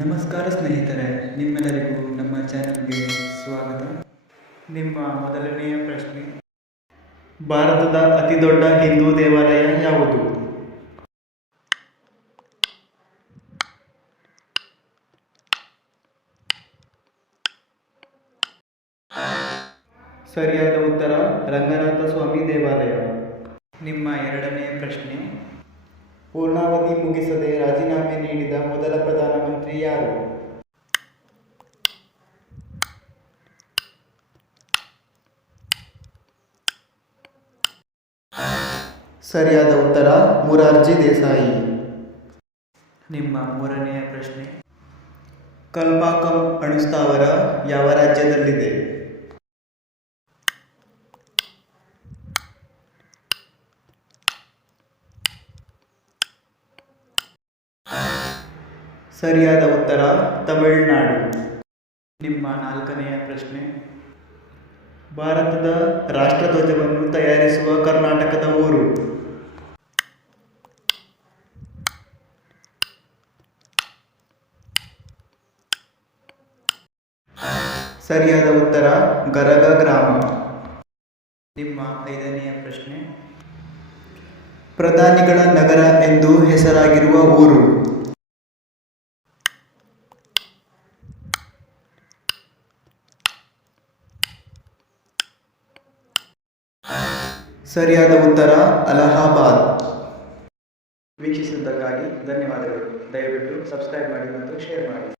ನಮಸ್ಕಾರ ಸ್ನೇಹಿತರೆ, ನಿಮ್ಮೆಲ್ಲರಿಗೂ ನಮ್ಮ ಚಾನೆಲ್ಗೆ ಸ್ವಾಗತ. ನಿಮ್ಮ ಮೊದಲನೆಯ ಪ್ರಶ್ನೆ: ಭಾರತದ ಅತಿದೊಡ್ಡ ಹಿಂದೂ ದೇವಾಲಯ ಯಾವುದು? ಸರಿಯಾದ ಉತ್ತರ ರಂಗನಾಥ ಸ್ವಾಮಿ ದೇವಾಲಯ. ನಿಮ್ಮ ಎರಡನೆಯ ಪ್ರಶ್ನೆ: ಪೂರ್ಣಾವಧಿ ಮುಗಿಸದೆ ರಾಜೀನಾಮೆ ನೀಡಿದ ಮೊದಲ ಪ್ರಧಾನಮಂತ್ರಿ ಯಾರು? ಸರಿಯಾದ ಉತ್ತರ ಮೊರಾರ್ಜಿ ದೇಸಾಯಿ. ನಿಮ್ಮ ಮೂರನೆಯ ಪ್ರಶ್ನೆ: ಕಲ್ಪಾಕಂ ಅಣುಸ್ಥಾವರ ಯಾವ ರಾಜ್ಯದಲ್ಲಿದೆ? ಸರಿಯಾದ ಉತ್ತರ ತಮಿಳುನಾಡು. ನಿಮ್ಮ ನಾಲ್ಕನೆಯ ಪ್ರಶ್ನೆ: ಭಾರತದ ರಾಷ್ಟ್ರಧ್ವಜವನ್ನು ತಯಾರಿಸುವ ಕರ್ನಾಟಕದ ಊರು? ಸರಿಯಾದ ಉತ್ತರ ಗರಗ ಗ್ರಾಮ. ನಿಮ್ಮ ಐದನೆಯ ಪ್ರಶ್ನೆ: ಪ್ರಧಾನಿಗಳ ನಗರ ಎಂದು ಹೆಸರಾಗಿರುವ ಊರು? ಸರಿಯಾದ ಉತ್ತರ ಅಲಹಾಬಾದ್. ವೀಕ್ಷಿಸಿದ್ದಕ್ಕಾಗಿ ಧನ್ಯವಾದಗಳು. ದಯವಿಟ್ಟು ಸಬ್ಸ್ಕ್ರೈಬ್ ಮಾಡಿ ಮತ್ತು ಶೇರ್ ಮಾಡಿ.